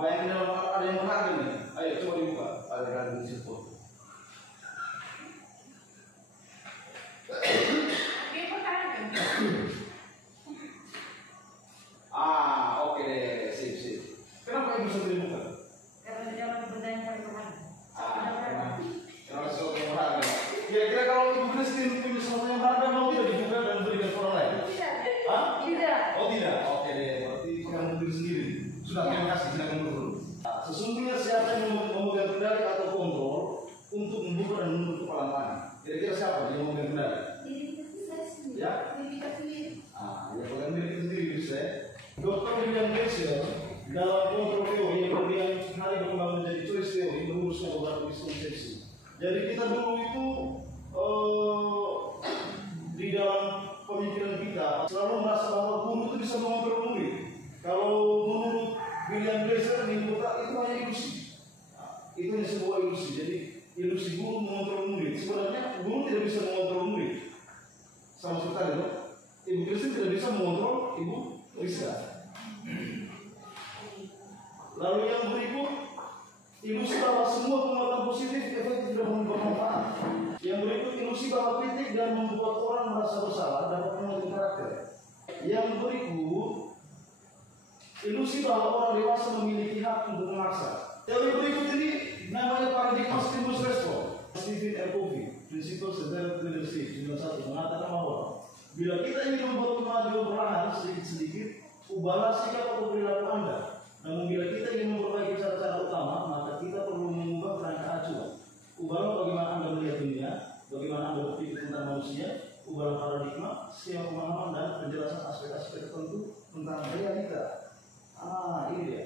Bayangin ada yang berharga nih. Ayo coba dibuka. Ada di situ. Oke deh, sip. Kenapa ibu bisa dibuka? Karena di dalam benda yang paling berharga. Kenapa sesuatu yang berharga? Kira-kira kalau ibu Christine punya sesuatu yang berharga mau tidak dibuka dan berikan ke orang lain? Tidak. Oh tidak. Oke deh, berarti kamu beli sendiri. Sudah, terima kasih. Silakan dulu. Sesungguhnya siapa yang memegang kendali atau kontrol untuk membuka dan menutup kepala tangan? Kira-kira siapa yang memegang kendali? Ya? Ya pegang diri sendiri bisa ya. Dr. William Glasser dalam kontrol teori yang kemudian hari berkembang menjadi choice theory meluruskan beberapa miskonsepsi. Jadi kita dulu itu di dalam pemikiran kita selalu merasa bahwa guru itu bisa mengontrol murid. Kalau menurut William Glasser itu hanya ilusi. Itu hanya sebuah ilusi. Jadi ilusi guru mengontrol murid. Sebenarnya guru tidak bisa mengontrol murid. Sama sekali loh. Ibu Kristen tidak bisa mengontrol ibu Risa. Lalu yang berikut, ilusi bahwa semua penguatan positif efektif dan bermanfaat. Yang berikut, ilusi bahwa kritik dan membuat orang merasa bersalah dapat membentuk karakter. Yang berikut, ilusi bahwa orang dewasa memiliki hak untuk memaksa. Teori berikut ini namanya paradigma stimulus respon. Stephen R. Covey, Principles of Self Leadership 91 mengatakan bahwa bila kita ingin membuat kemajuan perlahan sedikit-sedikit, ubahlah sikap atau perilaku Anda. Namun bila kita ingin memperbaiki cara-cara utama, maka kita perlu mengubah kerangka acuan. Ubahlah bagaimana Anda melihat dunia, bagaimana Anda berpikir tentang manusia, ubahlah paradigma, skema pemahaman dan penjelasan aspek-aspek tertentu tentang realita. Ini dia.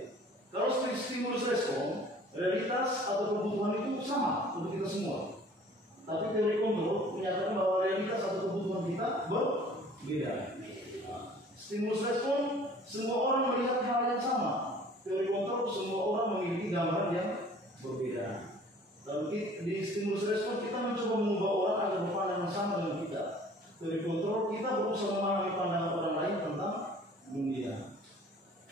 Kalau stimulus respon, realitas atau kebutuhan itu sama untuk kita semua. Tapi teori kontrol menyatakan bahwa realitas atau kebutuhan kita berbeda. Stimulus respon, semua orang melihat hal yang sama. Teori kontrol, semua orang memiliki gambaran yang berbeda. Lalu di stimulus respon kita mencoba mengubah orang agar berpandang yang sama dengan kita. Teori kontrol kita berusaha memahami pandangan orang lain tentang dunia.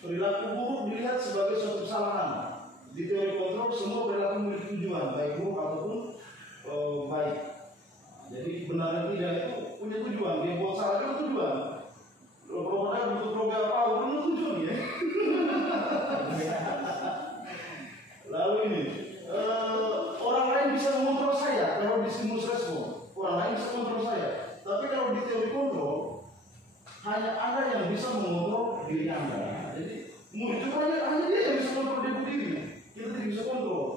Perilaku buruk dilihat sebagai suatu kesalahan. Di teori kontrol semua perilaku memiliki tujuan, baik buruk ataupun baik. Jadi benar dan tidak itu punya tujuan. Dia buat salah juga tujuan. Roda bentuk roda apa? Punya tujuan ya. Lalu ini orang lain bisa mengontrol saya kalau di stimulus respon. Orang lain bisa mengontrol saya. Tapi kalau di teori kontrol hanya Anda yang bisa mengontrol diri Anda. Jadi murid itu hanya dia yang bisa mengontrol diri. Kita tidak bisa kontrol.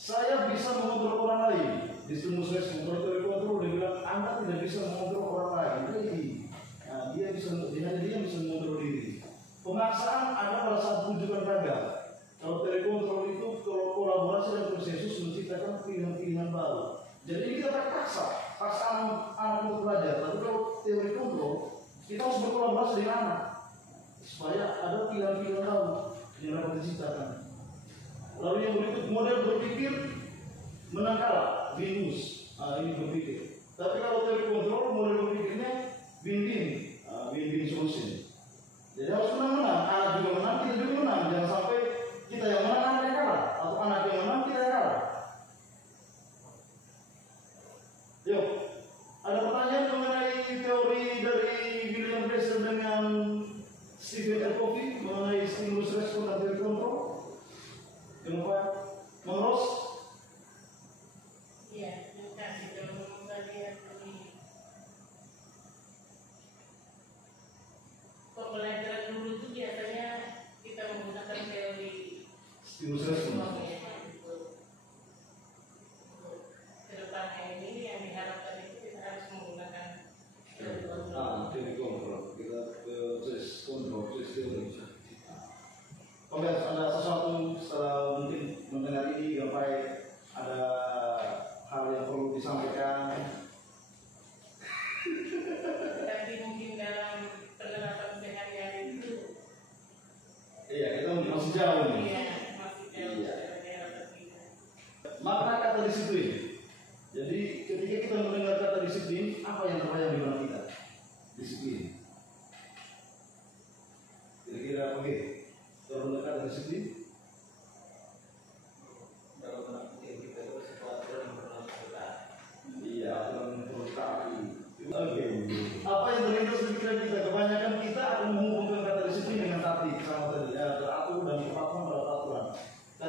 Saya bisa mengontrol orang lain. Di stimulus respon teori kontrol dia bilang Anda tidak bisa mengontrol orang lain. Jadi dia bisa mengontrol diri. Pemaksaan ada pada saat rujukan gagal. Kalau teori kontrol itu kolaborasi dan konsensus menciptakan pilihan-pilihan baru. Jadi kita terpaksa anak untuk belajar. Tapi kalau teori kontrol kita harus berkolaborasi dengan anak supaya ada pilihan-pilihan baru yang dapat diciptakan. Lalu yang berikut model berpikir menang kalah, binus. Ini berpikir. Tapi kalau teori kontrol model berpikirnya win-win solution. Jadi harus menang-menang. Anak juga menang, kita juga menang. Jangan sampai kita yang menang, anak yang kalah, atau anak yang menang, kita yang kalah. Yuk, ada pertanyaan mengenai teori dari William Glasser dengan Stephen R. Covey mengenai stimulus respon dan teori kontrol? Kenapa? Mengros? Iya, terima kasih. Kalau kalian ini pembelajaran dulu itu biasanya kita menggunakan teori Stimulus respon. Kedepannya ini yang diharapkan itu kita harus menggunakan teori kontrol. Teori kontrol. Kita ke kontrol, teori. Oke, ada sesuatu setelah mungkin mendengar ini sampai ada hal yang perlu disampaikan. Tapi mungkin dalam penerapan sehari-hari itu. Iya, kita masih jauh nih. Iya, masih jauh. Iya. Daerah kita. Makna kata disiplin. Jadi ketika kita mendengar kata disiplin, apa yang terbayang di benak kita? Disiplin. Kira-kira oke. Kalau mendengar kata disiplin,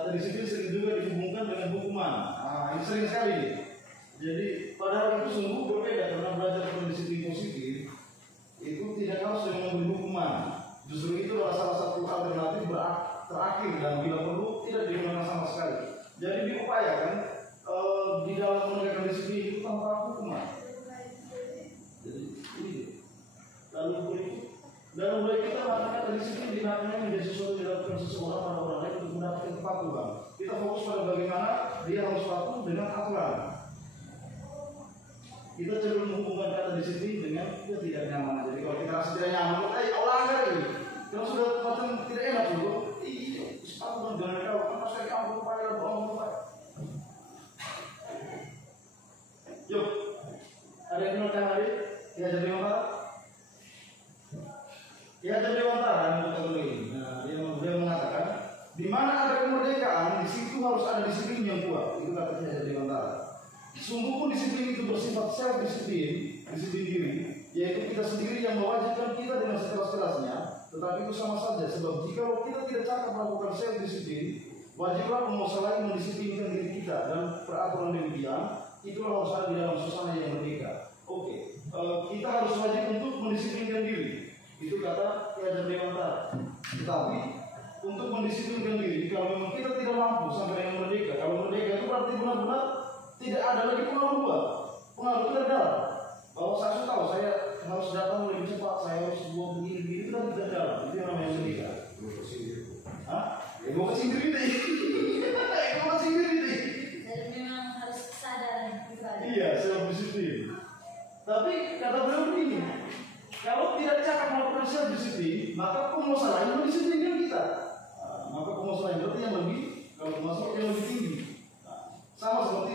kata disiplin sering juga dihubungkan dengan hukuman. Ini sering sekali. Jadi padahal itu sungguh berbeda karena belajar disiplin positif itu tidak harus dengan memberi hukuman. Justru itu adalah salah satu alternatif terakhir dan bila perlu tidak digunakan sama sekali. Jadi diupayakan di dalam menegakkan disiplin itu tanpa hukuman. Jadi ini. Lalu berikut dalam budaya kita mengatakan disiplin dinamakan menjadi sesuatu yang dilakukan seseorang pada orang lain untuk mendapatkan kepatuhan. Kita fokus pada bagaimana dia harus patuh dengan aturan. Kita cenderung menghubungkan kata disiplin dengan ketidaknyamanan. Jadi kalau kita rasa tidak nyaman, langgar ini. Kalau sudah macam tidak enak dulu, sepatu dan jangan kau, apa saya kamu upaya bohong upaya. Yuk, ada yang kenal kan hari? Ya jadi apa? Ya jadi Dewantara untuk ini. Nah, dia mengatakan di mana ada kemerdekaan, di situ harus ada disiplin yang kuat. Itu kata Ki Hajar Dewantara. Sungguh pun disiplin itu bersifat self disiplin diri, yaitu kita sendiri yang mewajibkan kita dengan sekeras-kerasnya. Tetapi itu sama saja, sebab jika kita tidak cakap melakukan self disiplin, wajiblah pengusaha lain mendisiplinkan diri kita dan peraturan demikian. Itulah harus ada di dalam suasana yang merdeka. Oke, kita harus wajib untuk mendisiplinkan diri. Itu kata Ki Hajar Dewantara. Tetapi untuk mendisiplinkan diri, kalau memang kita tidak mampu sampai dengan merdeka, kalau merdeka itu berarti benar-benar tidak ada lagi pengaruh itu ada. Bahwa saya tahu saya harus datang lebih cepat, saya harus buat begini, itu kan tidak ada. Itu yang namanya merdeka. Hah? Ego sendiri deh. Ego sendiri deh. Jadi memang harus sadar pribadi. Iya, self disiplin. Tapi kata beliau begini, kalau tidak cakap melakukan self disiplin, maka pengusaha lain mendisiplinkan kita. Maka pengusaha lain berarti yang lebih, kalau pengusaha yang lebih tinggi. Sama seperti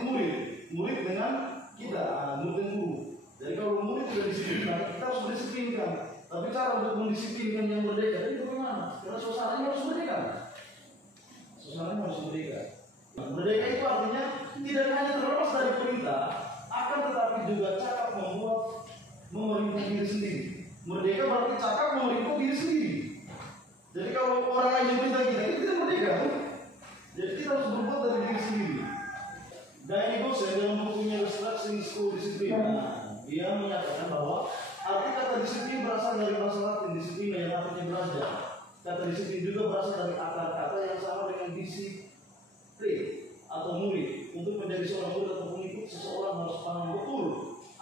murid dengan kita, murid dan guru. Jadi kalau murid tidak disiplin, maka kita harus mendisiplinkan. Tapi cara untuk mendisiplinkan yang merdeka itu bagaimana? Karena suasananya harus merdeka. Suasananya harus merdeka. Merdeka itu artinya tidak hanya terlepas dari perintah, akan tetapi juga cakap memerintah diri sendiri. Merdeka berarti cakap memerintah diri sendiri. Jadi kalau orang lain memerintah kita, itu tidak merdeka. Jadi kita harus berbuat dari diri sendiri. Danny Gosen dalam bukunya Restructuring School Discipline, dia menyatakan bahwa arti kata disiplin berasal dari bahasa Latin disiplin yang artinya belajar. Kata disiplin juga berasal dari akar kata yang sama dengan disiplin atau murid. Untuk menjadi seorang murid atau pengikut, seseorang harus paham betul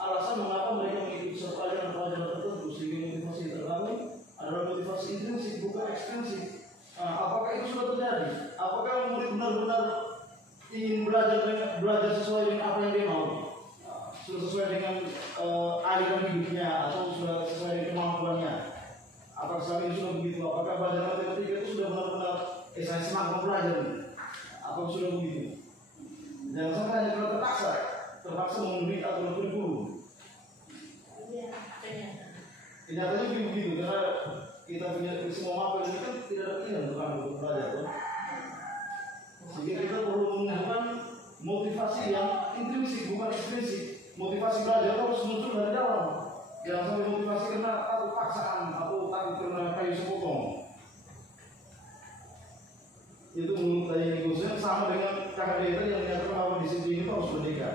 alasan mengapa mereka mengikuti suatu pelajaran tertentu, sehingga motivasi terbangun adalah motivasi intrinsik bukan ekstrinsik. Apakah itu sudah terjadi? Apakah murid benar-benar ingin belajar sesuai dengan apa yang dia mau, sudah sesuai dengan aliran hidupnya atau sudah sesuai dengan kemampuannya? Apakah selama ini sudah begitu? Apakah belajar matematika itu sudah benar-benar saya semangat belajar? Apakah sudah begitu? Jangan sampai hanya kalau terpaksa memenuhi aturan kurikulum. Kenyataannya begitu karena kita punya semua mapel ini kan tidak ada pilihan untuk belajar, kan? Sehingga kita perlu menemukan motivasi yang intrinsik bukan ekstrinsik. Motivasi belajar harus muncul dari dalam. Jangan sampai motivasi karena takut paksaan atau takut karena kayu sepotong. Itu menurut Danny Gosen sama dengan KHDR yang menyatakan bahwa disiplin itu harus merdeka.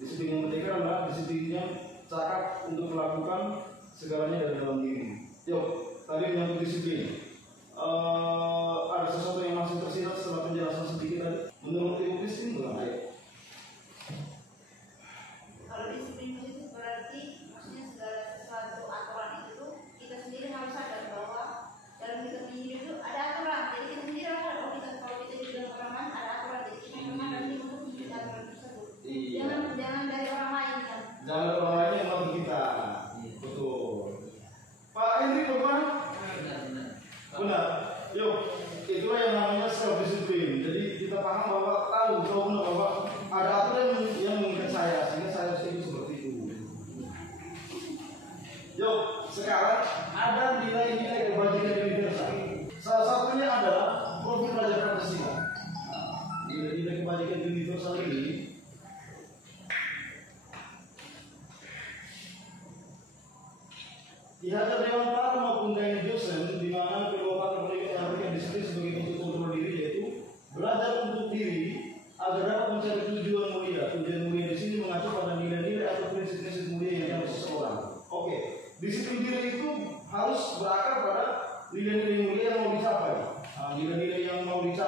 Disiplin yang merdeka adalah disiplin yang cakap untuk melakukan segalanya dari dalam diri. Yuk, tadi menyangkut disiplin. Ada sesuatu yang masih tersirat setelah penjelasan sedikit tadi. Menurut Ibu Christine bukan? Ayo. Kalau disiplin itu berarti maksudnya segala sesuatu aturan itu kita sendiri harus sadar bahwa dalam kita sendiri itu ada aturan. Jadi kita sendiri harus sadar kalau kita di dalam orang ada aturan. Jadi kita memang harus untuk mengikuti aturan tersebut. Jangan dari orang lain kan. Jangan dari orang lain yang mau kita. Betul. Pak Hendrik bagaimana? Benar. Yuk, itulah yang namanya self discipline. Jadi kita paham bahwa tahu benar bahwa ada aturan yang mengikat saya sehingga saya harus ikut seperti itu. Yuk, sekarang ada nilai-nilai kebajikan universal. Salah satunya adalah profil pelajar Pancasila. Nilai-nilai kebajikan universal ini Ki Hajar Dewantara maupun Danny Gosen di mana kedua pakar mereka disiplin sebagai bentuk kontrol diri, yaitu belajar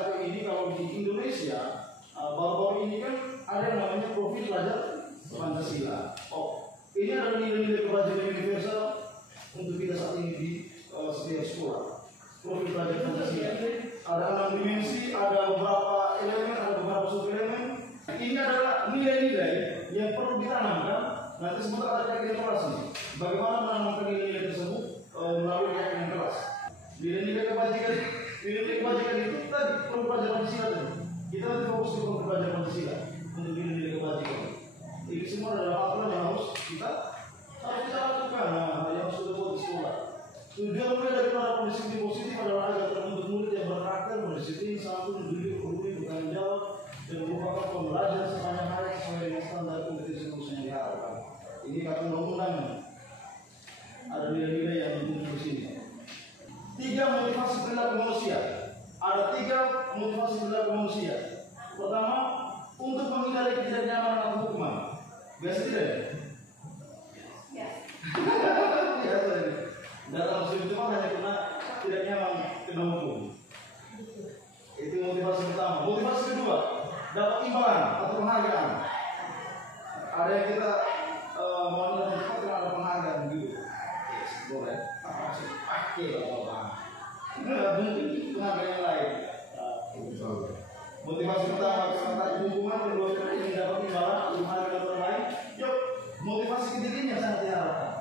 SKP ini kalau di Indonesia baru-baru ini kan ada yang namanya profil pelajar Pancasila. Oh, ini adalah nilai-nilai kebajikan universal untuk kita saat ini di setiap sekolah. Profil pelajar Pancasila ada 6 dimensi, ada beberapa elemen, ada beberapa sub-elemen. Ini adalah nilai-nilai yang perlu ditanamkan. Nanti sebentar ada keyakinan kelas ini. Bagaimana menanamkan nilai-nilai tersebut melalui keyakinan kelas. Nilai-nilai kebajikan itu tadi perlu pelajar Pancasila tadi. Kita nanti fokus ke perlu pelajar Pancasila untuk nilai-nilai kebajikan. Ini semua adalah aturan yang harus kita lakukan. Nah, yang sudah buat di sekolah. Tujuan mulai dari para positif adalah agar terbentuk murid yang berkarakter, berdisiplin, santun, jujur, peduli, bertanggung jawab, dan merupakan pembelajar sepanjang hari sesuai dengan standar kompetisi khusus yang diharapkan. Ini kata undang-undang. Ada nilai-nilai yang muncul di sini. 3 motivasi perilaku manusia. Ada 3 motivasi perilaku manusia. Pertama, untuk menghindari ketidaknyamanan atau hukuman. Biasa tidak? Ya. Biasa ini. Dalam musim cuma hanya kena tidak nyaman kena hukum. Itu motivasi pertama. Motivasi kedua, dapat imbalan atau penghargaan. Ada yang kita mau dalam cepat karena ada penghargaan gitu. Boleh. Pakai apa? Mungkin penghargaan yang lain. Motivasi pertama karena hukuman, kedua ingin dapat imbalan atau penghargaan yang lain. Yuk, motivasi ketiganya sangat diharapkan.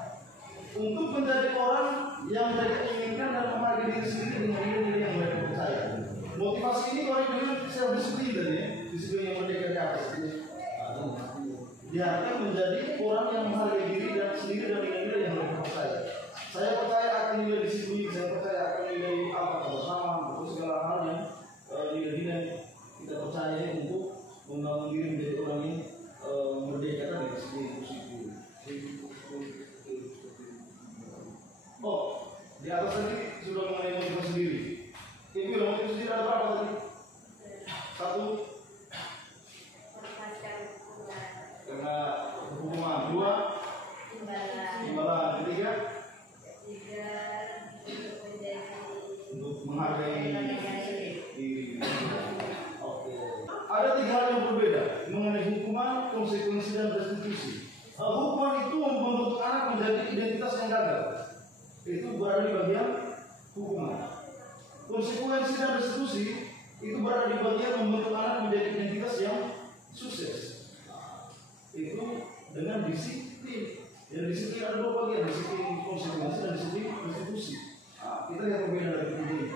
Untuk menjadi orang yang mereka inginkan dan menghargai diri sendiri dengan nilai-nilai yang mereka percaya. Motivasi ini kalau dibilang self disiplin tadi ya, disiplin yang merdeka di atas. Diharapkan menjadi orang yang menghargai diri dan sendiri dan nilai-nilai yang mereka percaya. Saya percaya akan nilai disiplin, saya percaya akan nilai apa kebersamaan, atau segala hal yang nilai-nilai kita percaya untuk membangun diri menjadi orang yang merdeka tadi disiplin positif. Oh, di atas tadi sudah mengenai motivasi sendiri. Itu yang motivasi sendiri ada berapa tadi? 1 karena hukuman, 2 imbalan, 3 untuk menghargai diri. Oke. Ada 3 hal yang berbeda mengenai hukuman, konsekuensi dan restitusi. Hukuman itu membentuk anak menjadi identitas yang gagal. Itu berada di bagian hukuman. Konsekuensi dan restitusi itu berada di bagian membentuk anak menjadi identitas yang sukses. Itu dengan disiplin. Dan disiplin ada 2 bagian, disiplin konsekuensi dan disiplin restitusi. Kita lihat perbedaan dari ketiga ini.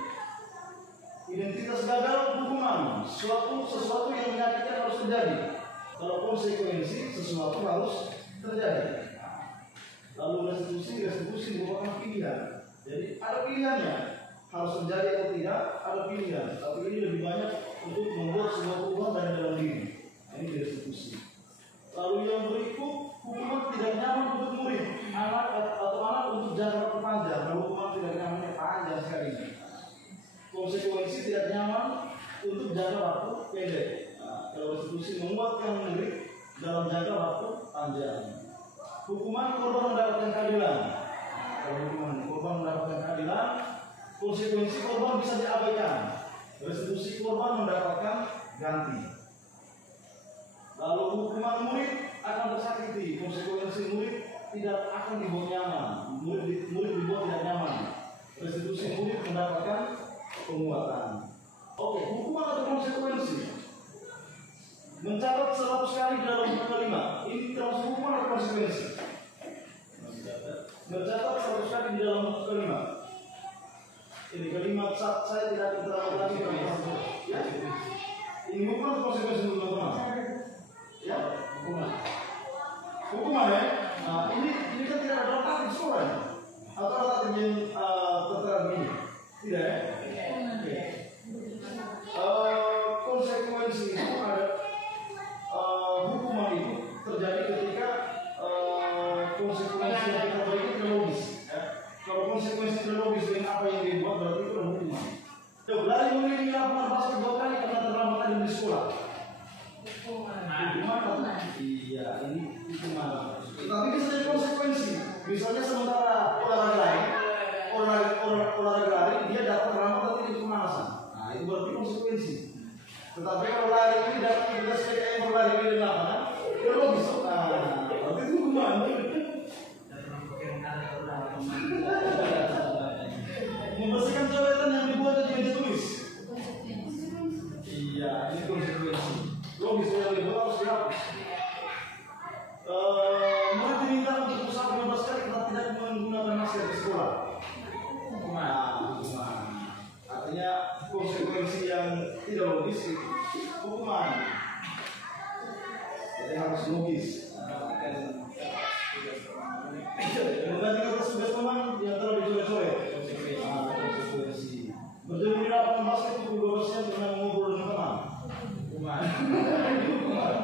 Identitas gagal hukuman, sesuatu yang menyakitkan harus terjadi. Kalau konsekuensi sesuatu harus terjadi. Lalu restitusi merupakan pilihan. Jadi ada pilihannya, harus terjadi atau tidak, ada pilihan. Tapi ini lebih banyak untuk membuat sebuah perubahan dari dalam diri. Ini restitusi. Lalu yang berikut, hukuman tidak nyaman untuk murid, anak atau anak untuk jangka waktu panjang. Kalau hukuman tidak nyamannya panjang sekali. Konsekuensi tidak nyaman untuk jangka waktu pendek. Kalau restitusi menguatkan murid dalam jangka waktu panjang. Hukuman korban mendapatkan keadilan. Kalau hukuman korban mendapatkan keadilan, konsekuensi korban bisa diabaikan. Restitusi korban mendapatkan ganti. Lalu hukuman murid akan tersakiti. Konsekuensi murid tidak akan dibuat nyaman. Murid dibuat tidak nyaman. Restitusi murid mendapatkan penguatan. Oke, hukuman atau konsekuensi. Mencatat 100 kali di dalam buku kelima. Ini termasuk hukuman atau konsekuensi? Mencatat 100 kali di dalam buku kelima. Ini kalimat saya tidak terlalu lagi ya. Ini hukuman atau konsekuensi menurut teman-teman? Ya, hukuman. Hukuman ya. Nah, ini kan tidak ada taktik sekolah ya? Atau ada taktik yang tertera begini? Tidak ya? Oke. Konsekuensi itu ada. Hukuman itu terjadi ketika konsekuensi yang kita berikan tidak logis. Ya. Kalau konsekuensi tidak logis dengan apa yang dibuat berarti itu adalah hukuman. Lari memilih lapangan basket 2 kali karena terlambat ada di sekolah. Hukuman. Iya, ini hukuman. Tapi bisa jadi konsekuensi. Misalnya sementara olahraga lari, dia dapat terlambat tapi itu kemalasan. Nah itu berarti konsekuensi. Tetapi kalau lari ini dapat kita sebagai yang berlari di lapangan, ya logis. Berarti itu hukuman. Membersihkan coretan yang dibuat dengan ditulis. Iya, ini konsekuensi. Logis yang dibuat harus dihapus. Murid diminta untuk usaha 15 kali kita tidak menggunakan masker di sekolah. Hukuman. Artinya konsekuensi yang tidak logis itu hukuman. Jadi harus logis. Mengganti kata tugas teman yang telah dicoret-coret. Konsekuensi. Berjemur di lapangan basket itu 12 jam dengan mengobrol dengan teman. Hukuman.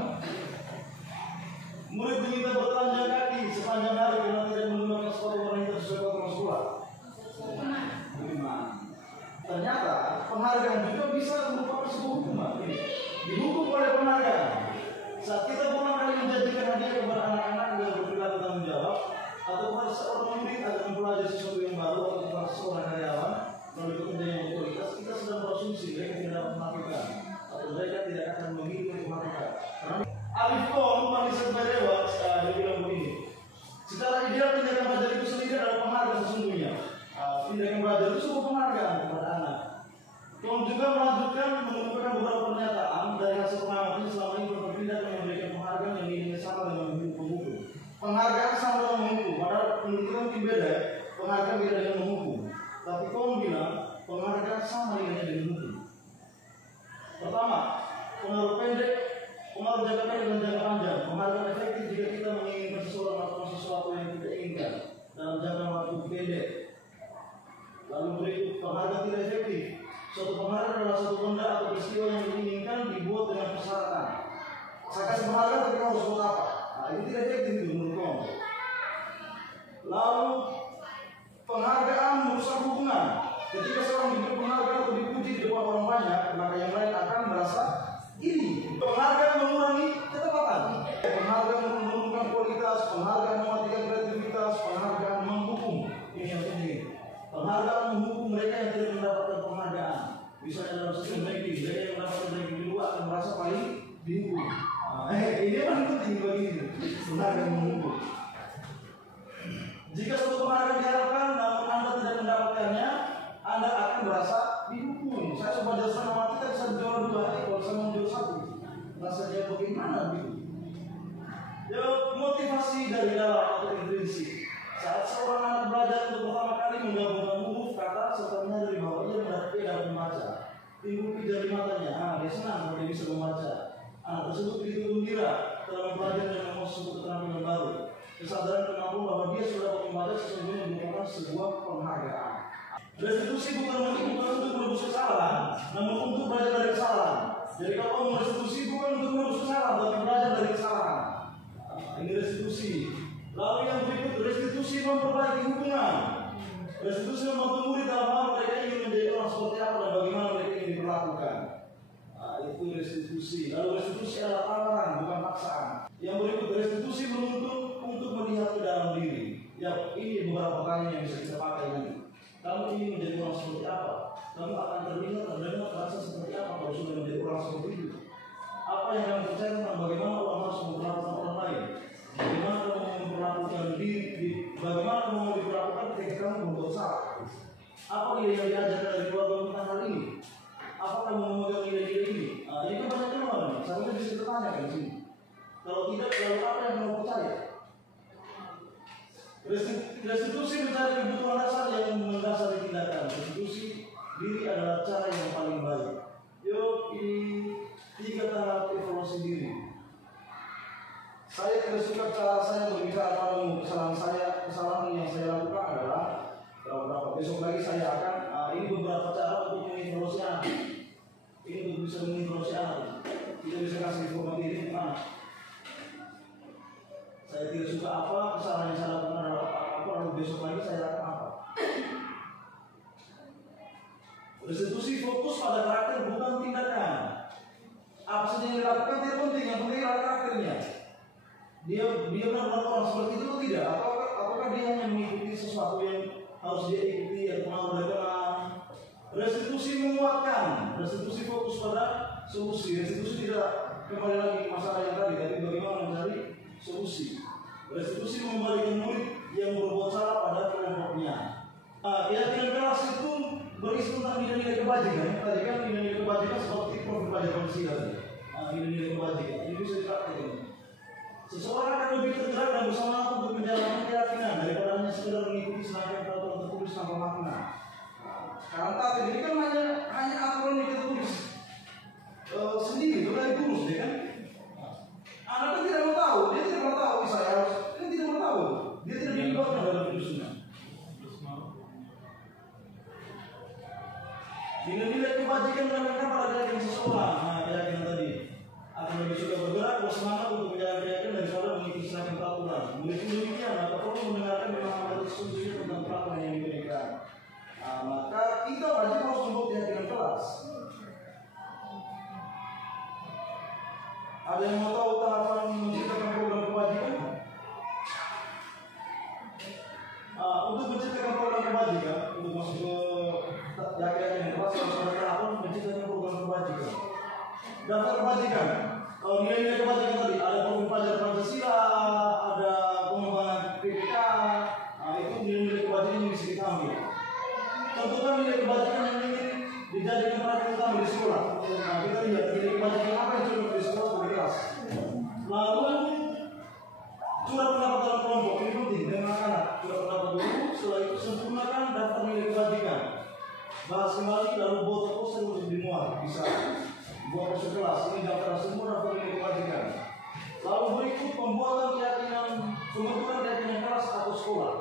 Murid diminta bertelanjang kaki sepanjang hari karena tidak menggunakan sepatu warna hitam sesuai peraturan sekolah. Hukuman. Ternyata penghargaan juga bisa merupakan sebuah hukuman. Dihukum oleh penghargaan. Saat kita berulang kali menjanjikan hadiah kepada anak-anak yang berperilaku tanggung jawab, atau kepada seorang murid agar mempelajari sesuatu yang baru, atau kepada seorang karyawan melalui kepentingan yang otoritas, kita sedang berasumsi mereka tidak dapat melakukan, atau mereka tidak akan memilih untuk melakukan. Alif Kom Manisat Badewa dia bilang begini. Secara ideal tindakan belajar itu sendiri adalah penghargaan sesungguhnya. Tindakan belajar itu sebuah penghargaan kepada anak. Kom juga melanjutkan mengumpulkan beberapa pernyataan dari hasil pengamatan selama ini berpindah yang memberikan penghargaan yang dinilai sama dengan menghukum. Penghargaan sama dengan menghukum. Padahal penelitian mungkin beda. Penghargaan beda dengan menghukum. Tapi Kom bilang penghargaan sama dengan menghukum. Pertama, pengaruh pendek. Pengaruh jangka pendek dan jangka panjang. Penghargaan efektif jika kita menginginkan seseorang melakukan sesuatu yang kita inginkan dalam jangka waktu pendek. Lalu berikut penghargaan tidak efektif. Suatu penghargaan adalah suatu benda atau peristiwa yang diinginkan dibuat dengan persyaratan. Saya kasih penghargaan tapi kamu harus buat apa? Itu tidak efektif itu menurut kamu. Lalu penghargaan merusak hubungan. Ketika seorang diberi penghargaan atau dipuji di depan orang banyak, maka yang lain akan merasa iri. Penghargaan mengurangi ketepatan. Penghargaan menurunkan kualitas. Penghargaan mematikan kreativitas. Penghargaan menghukum. Ini yang penting. Penghargaan menghukum mereka yang tidak mendapatkan penghargaan. Misalnya dalam sistem ranking, mereka yang mendapatkan ranking di luar akan merasa paling dihukum. Ini paling penting bagi ini. Penghargaan menghukum. Jika suatu penghargaan diharapkan, namun Anda tidak mendapatkannya, Anda akan merasa dihukum. Saya coba jelaskan sama kita bisa jual 2, kalau saya mau jual 1. Rasanya bagaimana begitu? Ya, motivasi dari dalam atau intrinsik. Saat seorang anak belajar untuk pertama kali menggabungkan huruf kata serta menyadari bahwa ia dapat membaca, timbul pijar di matanya. Dia senang kalau dia bisa membaca. Anak tersebut begitu gembira telah mempelajari dan membuat sebuah keterampilan baru. Kesadaran kemampuan bahwa dia sudah dapat membaca sesungguhnya merupakan sebuah penghargaan. Restitusi bukan untuk merebus kesalahan, namun untuk belajar dari kesalahan. Jadi kalau mau restitusi bukan untuk merebus kesalahan, tapi belajar dari kesalahan. Ini restitusi. Lalu yang berikut, restitusi memperbaiki hubungan. Restitusi membantu murid dalam hal mereka ingin menjadi orang seperti apa dan bagaimana mereka ingin diperlakukan. Itu restitusi. Lalu restitusi adalah tawaran, bukan paksaan. Yang berikut, restitusi menuntut untuk melihat ke dalam diri. Ya, ini beberapa pertanyaan yang bisa kita pakai nanti. Kamu ingin menjadi orang seperti apa? Kamu akan terlihat dan terdengar terasa seperti apa kalau sudah menjadi orang seperti itu? Apa yang kamu percaya tentang bagaimana orang harus memperlakukan orang lain? Bagaimana kamu memperlakukan diri? Bagaimana kamu mau diperlakukan ketika kamu membuat salah? Apa yang diajarkan dari keluarga tentang hal ini? Apa kamu memegang ide-ide ini? Ini kan banyak teman. Seharusnya bisa kita tanyakan di sini. Kalau tidak, lalu apa yang kamu percaya? Restitusi mencari kebutuhan dasar yang mendasari tindakan. Restitusi diri adalah cara yang paling baik. Yuk, ini 3 tahap evaluasi diri. Saya tidak suka cara saya berbicara padamu. Kesalahan yang saya lakukan adalah berapa. Besok lagi saya akan ini beberapa cara untuk mengevaluasi anak. Ini untuk bisa mengevaluasi anak. Kita bisa kasih informasi ini ke anak. Saya tidak suka apa, kesalahan yang saya lakukan adalah apa, lalu besok lagi saya lakukan apa. Restitusi fokus pada karakter bukan tindakan. Apa saja yang dilakukan tidak penting, yang penting adalah karakternya. Dia benar-benar orang seperti itu atau tidak? Apakah dia hanya mengikuti sesuatu yang harus dia ikuti atau mau dari teman? Restitusi menguatkan, restitusi fokus pada solusi. Restitusi tidak kembali lagi masalah yang tadi, tapi bagaimana mencari solusi. Restitusi mengembalikan murid yang berbuat salah pada kelompoknya. Keyakinan kelas itu berisi tentang nilai-nilai kebajikan. Tadi kan nilai-nilai kebajikan seperti profil pajak manusia tadi. Nilai-nilai kebajikan ini bisa dipraktikkan. Seseorang akan lebih tergerak dan bersemangat untuk menjalankan keyakinan daripada hanya sekedar mengikuti serangkaian peraturan tertulis tanpa makna. Sekarang tadi ini kan hanya aturan yang kita tulis sendiri, itu dari tulus, ya kan? Anak kan tidak mau tahu, dia tidak mau tahu saya harus, dia tidak mau tahu, dia tidak dilibatkan dalam tulisnya. Nilai-nilai kebajikan menanamkan pada keyakinan seseorang. Keyakinan tadi akan lebih suka bergerak, bersemangat untuk menjalankan keyakinan daripada mengikuti serangkaian peraturan. Begitu demikian, maka perlu mendengarkan memang ada diskusi tentang peraturan yang diberikan. Maka kita wajib harus membuat keyakinan kelas. Ada yang mau tahu tahapan menciptakan program kebajikan? Untuk menciptakan program kebajikan, untuk masuk ke keyakinan kelas harus ada tahapan menciptakan program kebajikan. Daftar kebajikan, nilai-nilai kebajikan tadi ada profil pajak Pancasila, ada pengembangan PPK, itu nilai-nilai kebajikan yang bisa kita ambil. Tentukan nilai kebajikan yang ingin dijadikan perhatian utama di sekolah. Kita lihat nilai kebajikan apa yang cocok di sekolah sebagai kelas. Lalu curhat pendapat dalam kelompok, ini penting dengan anak-anak. Curhat pendapat dulu, setelah itu sempurnakan daftar nilai kebajikan. Bahas kembali lalu buat poster untuk dimuat, bisa buat poster kelas. Ini daftar semua daftar nilai kebajikan. Lalu berikut pembuatan keyakinan, pembentukan keyakinan kelas atau sekolah.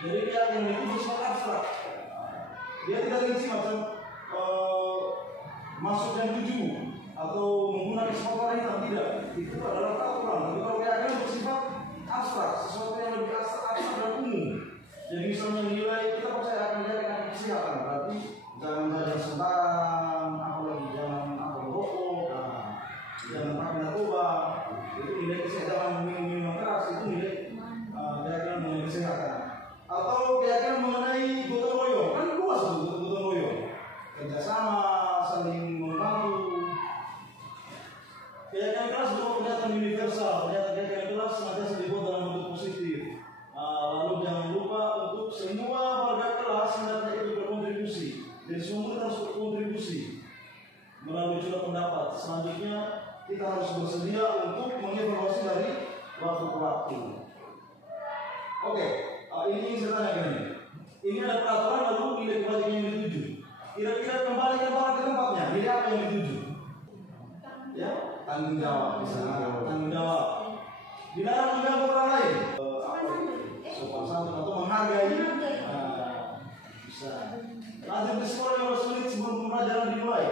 Jadi keyakinan itu bersifat abstrak. Dia tidak rinci macam masuk jam 7 atau menggunakan sepatu hitam, tidak. Itu adalah aturan. Tapi kalau keyakinan bersifat abstrak, sesuatu yang lebih abstrak dan umum. Jadi misalnya nilai kita percaya akan menjaga kesehatan, berarti jangan jajan sembarang, apalagi jangan merokok, jangan pakai narkoba. Itu nilai kesehatan, minum keras, itu nilai keyakinan mengenai kesehatan. Atau keyakinan mengenai gotong royong, kan luas tuh gotong royong, kerjasama, saling membantu. Keyakinan kelas berupa pernyataan universal, keyakinan kelas senantiasa dibuat dalam bentuk positif. Lalu jangan lupa untuk semua warga kelas hendaknya ikut berkontribusi. Jadi semua murid harus berkontribusi melalui curhat pendapat. Selanjutnya kita harus bersedia untuk mengevaluasi dari waktu ke waktu. Oke. Ini saya tanyakan ini. Ini ada peraturan lalu nilai kebajikan yang dituju. Kira-kira kembali ke tempatnya. Nilai apa yang dituju? Ya, tanggung jawab. Tanggung jawab. Dilarang mengganggu orang lain. Sopan santun atau menghargai. Bisa. Lazim di sekolah 15 menit sebelum pembelajaran dimulai.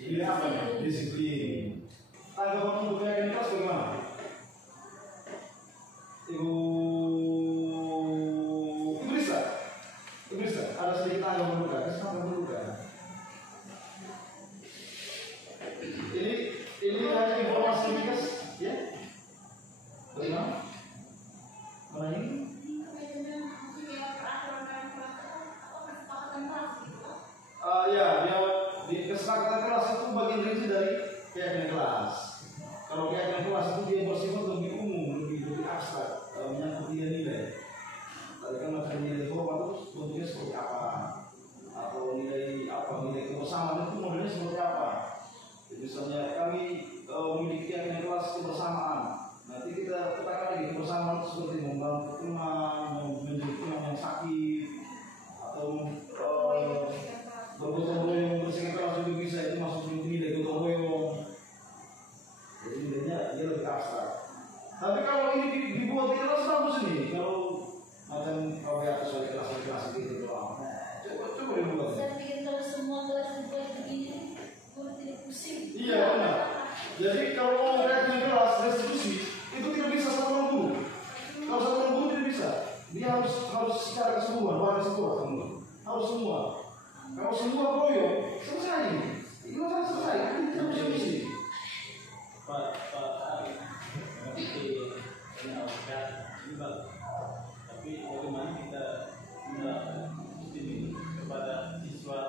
Nilai apa ya? Disiplin. Tanggapan untuk keyakinan kelas bagaimana? Ibu ada sedikit tanggapan dulu kan? Ini hanya informasi guys, ya? Bagaimana? Mana ini? Ya, dia di kesepakatan kelas itu bagian rinci dari keyakinan kelas. Kalau keyakinan kelas itu dia bersifat lebih umum, lebih abstrak, menyangkut nilai. Tadi kan macam nilai formal itu bentuknya seperti apa, atau nilai kebersamaan itu modelnya seperti apa. Jadi misalnya kami memiliki keyakinan kelas kebersamaan. Nanti kita katakan lagi kebersamaan itu seperti membantu teman, menjadi teman yang sakit, atau bergotong royong bersihkan kelas juga bisa. Itu masuk nilai gotong royong. Jadi nilainya dia lebih abstrak. Tapi kalau ini dibuat di kelas bagus ini. Kalau macam kalau di atas oleh kelas itu doang. Coba dibuat. Saya pikir kalau semua kelas dibuat begini, guru tidak pusing. Iya benar. Jadi kalau mau keyakinan kelas restitusi itu tidak bisa satu orang guru. Kalau satu orang guru tidak bisa. Dia harus secara keseluruhan, warga sekolah harus semua. Kalau semua proyek selesai. Itu masalah selesai. Tidak bisa misi. Pak ini tapi bagaimana kita ini kepada siswa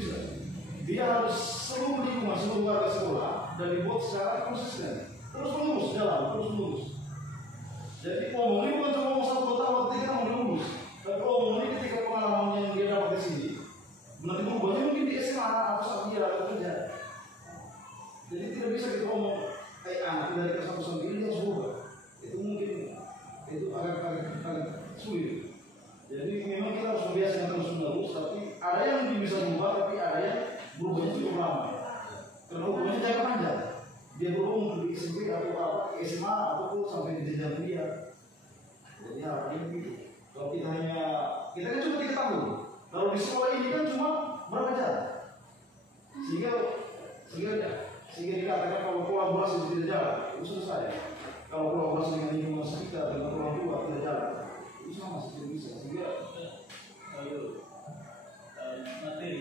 bisa. Dia harus seluruh lingkungan, seluruh warga sekolah dan dibuat secara konsisten. Terus menerus jalan, terus menerus. Jadi omong ini bukan cuma ngomong 1 tahun ketika mau lulus, tapi omong ini ketika pengalaman yang dia dapat di sini, nanti berubahnya mungkin di SMA atau saat dia kerja. Jadi tidak bisa kita ngomong kayak anak dari kelas 1 sampai ini harus berubah. Itu mungkin itu agak sulit. Jadi memang kita harus membiasakan terus menerus, tapi ada yang bisa berubah, tapi ada yang berubahnya cukup lama. Karena berubahnya jangka panjang. Dia berubah di SMP atau apa, SMA ataupun sampai di jenjang kuliah. Jadi harapannya begitu. Kalau kita kan cuma 3 tahun. Kalau di sekolah ini kan cuma berapa jam? Sehingga dikatakan kalau kolaborasi tidak jalan, itu selesai. Kalau kolaborasi dengan lingkungan sekitar, dengan orang tua tidak jalan, itu sama masih tidak bisa. Sehingga materi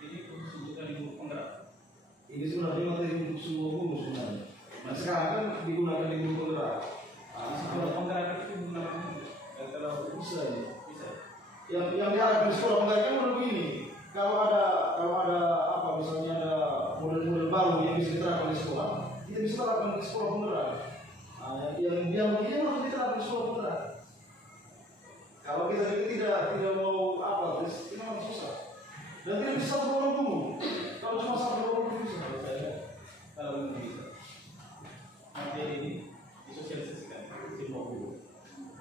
ini untuk ibu penggerak. ini sebenarnya materi untuk semua guru sebenarnya. Nah sekarang kan digunakan di guru penggerak. Kalau penggerak itu menggunakan kalau Bisa ya. bisa. Yang diharapkan di sekolah penggerak kan begini. Kalau ada apa misalnya ada model-model baru yang bisa diterapkan di sekolah, kita bisa terapkan di sekolah penggerak. Nah, yang begini harus diterapkan di sekolah penggerak. Kalau kita tidak mau apa, terus kita memang susah. Dan tidak bisa satu orang dulu. Kalau cuma satu orang bisa. Kalau ini bisa. Materi ini disosialisasikan di semua guru.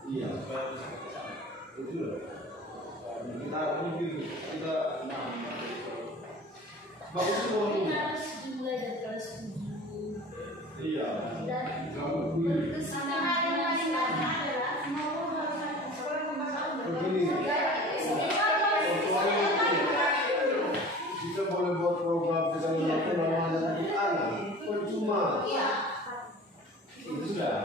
Iya. Supaya bisa bersama. Betul. Kita begitu. Kita bagus sekolah dulu. Kita harus dimulai dari kelas 7. Iya. Dan Kalau berkesinambungan adalah semua guru harus ada sekolah pembahasan. begini. Kita boleh buat program kita melakukan percuma. Itu sudah.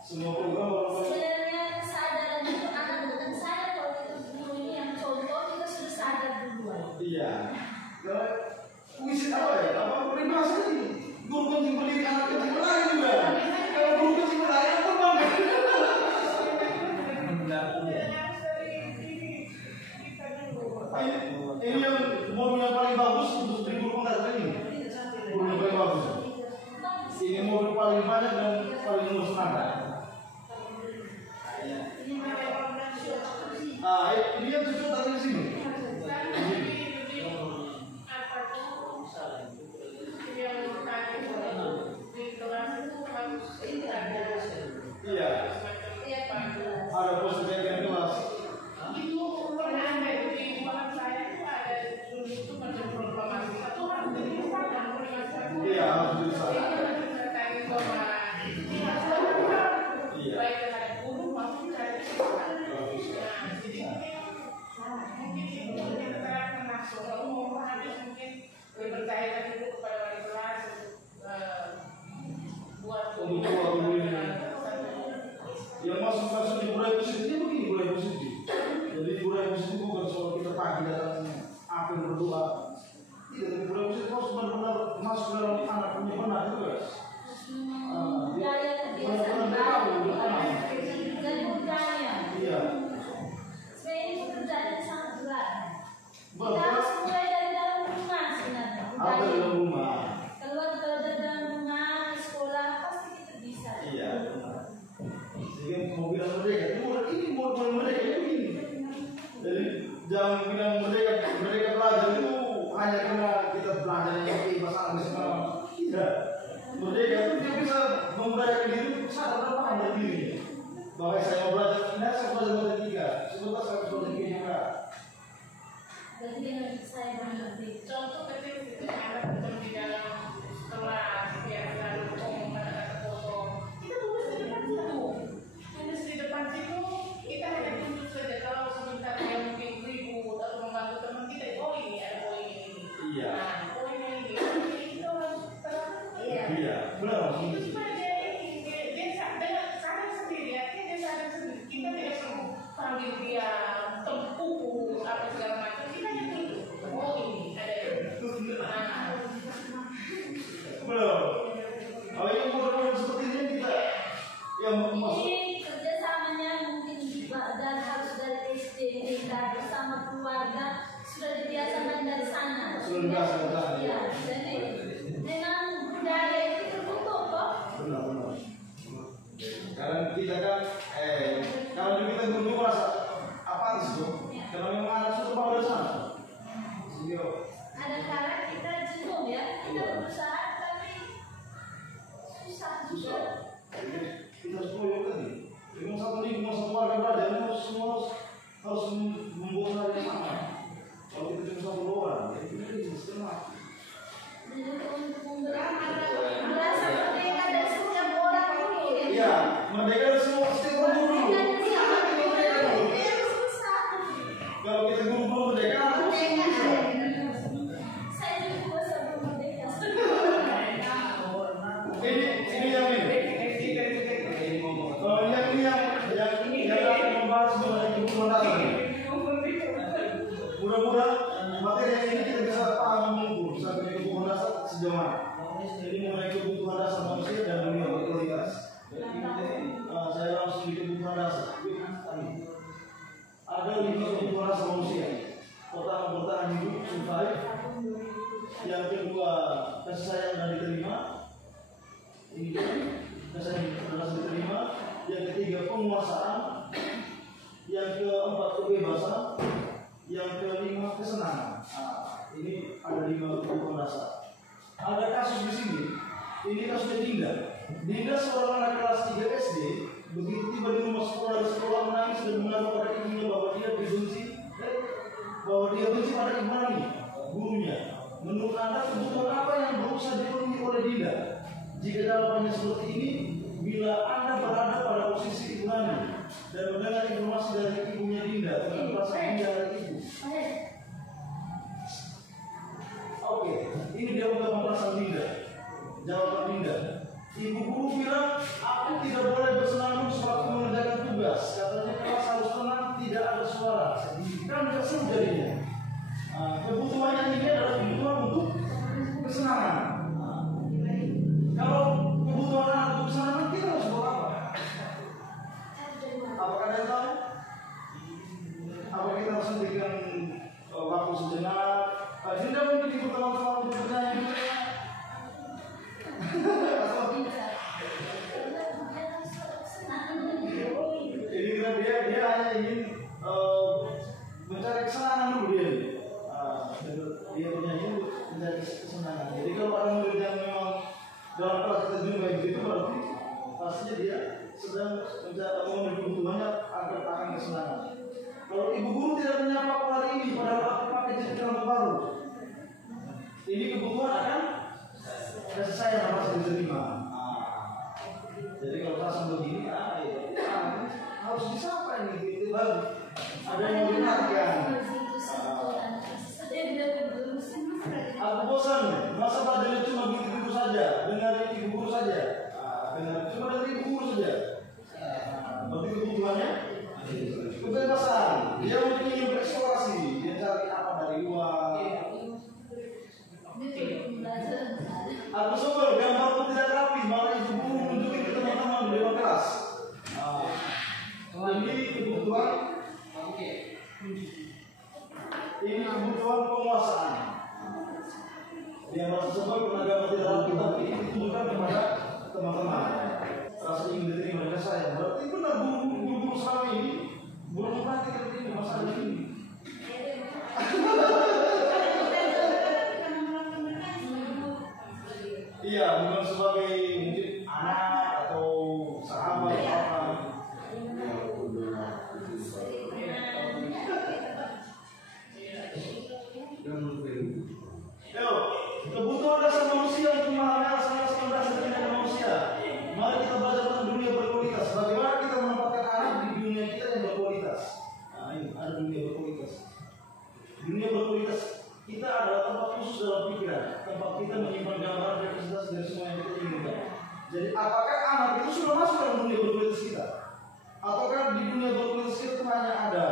Semua program Sebenarnya kesadaran itu anak bukan sadar kalau kita guru ini yang contoh kita sudah sadar duluan. iya. Karena puisi apa ya? Apa peribahasa ini? Guru penting pendidik anak kecil lagi juga. Kalau guru kecil lagi apa bang? Ini yang modul yang paling bagus untuk di guru penggerak ini. Modul yang paling bagus. Ini modul paling banyak dan paling lulus tenaga. Ini yang cocok dari sini. Iya. Ada pos bagian kelas. Iya, harus diusahakan. Iya. Yang masuk di budaya positifnya begini, budaya positif. Jadi budaya positif bukan soal kita pagi datang apel berdoa. Tidak, tapi budaya positif harus benar-benar masuk dalam anak punya benar itu guys. Budaya kebiasaan baru dan budaya. Iya. Sebenarnya ini pekerjaan yang sangat berat. Kita Betul. harus mulai dari dalam rumah sebenarnya. Apa dalam rumah? Kalau dari dalam rumah, di sekolah pasti kita bisa. Iya. Sehingga mau bilang merdeka, ini mau merdeka itu begini. Jadi jangan bilang merdeka belajar itu hanya karena kita belajar yang bahasa Inggris sekarang. Tidak. Merdeka itu dia bisa memberdayakan diri, sadar dan paham dari diri. Bahwa saya mau belajar ini, saya belajar 3. Sebentar saya belajar 3 juga. Jadi dengan saya mengerti. Contoh kecil itu anak ketemu di dalam kelas yang lalu ngomong kata-kata kosong. Kita tulis di depan situ. Tulis di depan situ kita hanya tulis saja kalau sebentar dia mungkin ribut atau membantu teman kita. Oh ini ada poin ini. Iya. Nah poin ini kita harus terapkan. Iya. Benar. Itu supaya dia sadar sendiri ya. Dia sadar sendiri. Kita tidak perlu panggil dia tempuk apa segala macam. Kita hanya tulis. Oh ini ada ini. Nah, Belum. Kalau yang model seperti ini kita yang masuk. Ini kerjasamanya mungkin juga dan harus dari SD kita bersama keluarga sudah dibiasakan dari sana. Sudah dibiasakan dari sana. Ya, jadi memang budaya itu terbentuk kok. Benar. Karena kita kan, kalau kita dulu merasa apa sih tuh? Karena memang anak sudah bawa dari sana. Ada kala kita jenuh ya, kita berusaha tapi susah juga. Kita semua tadi. Memang satu lingkungan, satu warga belajar, memang semua harus membuat hal yang sama. Kalau kita cuma satu orang, jadi kita bisa setengah. Dan untuk merasa merdeka dari setiap orang dulu. Iya, merdeka dari semua setiap orang dulu. Kalau kita guru merdeka, saya juga sebelum merdeka. ini yang ini. Yang ini akan membahas mengenai kebutuhan dasar. Mudah-mudahan materi yang ini kita bisa paham mengukur sampai kebutuhan dasar sejauh mana. Ini mengenai kebutuhan dasar manusia dan dunia berkualitas. Saya langsung di kebutuhan dasar. Ada 5 kebutuhan dasar manusia. Pertama, bertahan hidup, survive. Yang kedua, kasih sayang dan diterima. Ini kasih sayang dan diterima. Yang ketiga, penguasaan. Yang keempat, kebebasan. Yang kelima, kesenangan. Ini ada 5 kebutuhan dasar. Ada kasus di sini. Ini kasusnya Dinda. Dinda seorang anak kelas 3 SD. Begitu tiba di rumah sekolah, dari sekolah menangis dan mengaku pada ibunya bahwa dia benci pada ibunya, gurunya. Menurut Anda, kebutuhan apa yang berusaha dipenuhi oleh Dinda? Jika jawabannya seperti ini, bila Anda berada pada posisi ibu Anda dan mendengar informasi dari ibunya Dinda tentang perasaan Dinda dari ibu. Oke, ini dia ungkapan perasaan Dinda. Jawaban Dinda. Ibu guru bilang, aku tidak boleh bersenandung sewaktu mengerjakan tugas. Katanya kelas harus tenang, tidak ada suara. Kan kesel jadinya. Kebutuhannya ini adalah kebutuhan untuk kesenangan. Kalau kebutuhan anak untuk kesenangan, kita harus buat apa? Apakah ada yang tahu? Apa kita harus memberikan waktu sejenak? Dinda mungkin ikut teman-teman untuk bernyanyi. Jadi dia hanya ingin mencari kesenangan dulu dia. Dia bernyanyi mencari kesenangan. Jadi kalau ada murid yang memang dalam kelas kita jumpa itu berarti pastinya dia sedang mencari kebutuhannya akan kesenangan. Kalau ibu guru tidak menyapa hari ini padahal aku pakai jadikan baru, ini kebutuhan akan kasih sayang yang harus diterima. Jadi kalau pasang begini, harus disapa ini gitu baru. Ada yang mendengarkan. Aku bosan, masa belajarnya cuma gitu saja, dengar ibu guru saja, cuma dari ibu guru saja. Berarti kebutuhannya kebebasan. Dia ingin bereksplorasi, dia cari apa dari luar. Aku soal gambarku tidak rapi, malah ibu guru menunjukin ke teman-teman di dewan kelas. Ini kebutuhan, ini kebutuhan penguasaan. Dia merasa sebagai penagama tidak rapi, tapi ini ditujukan kepada teman-teman. Rasa ingin diterima oleh saya. Berarti benar guru-guru selama ini belum memperhatikan ini masalah ini. Iya, bukan sebagai mungkin anak atau sahabat apa. Yo, kebutuhan dasar manusia untuk memahami alasan-alasan dasar kehidupan manusia. Mari kita belajar tentang dunia berkualitas. Bagaimana kita menempatkan anak di dunia kita yang berkualitas. Nah, ini ada dunia berkualitas. Dunia berkualitas kita adalah tempat khusus dalam pikiran, tempat kita menyimpan gambaran representasi dari semua yang kita inginkan. Jadi, apakah anak itu sudah masuk dalam dunia berkualitas kita? Ataukah di dunia berkualitas kita itu hanya ada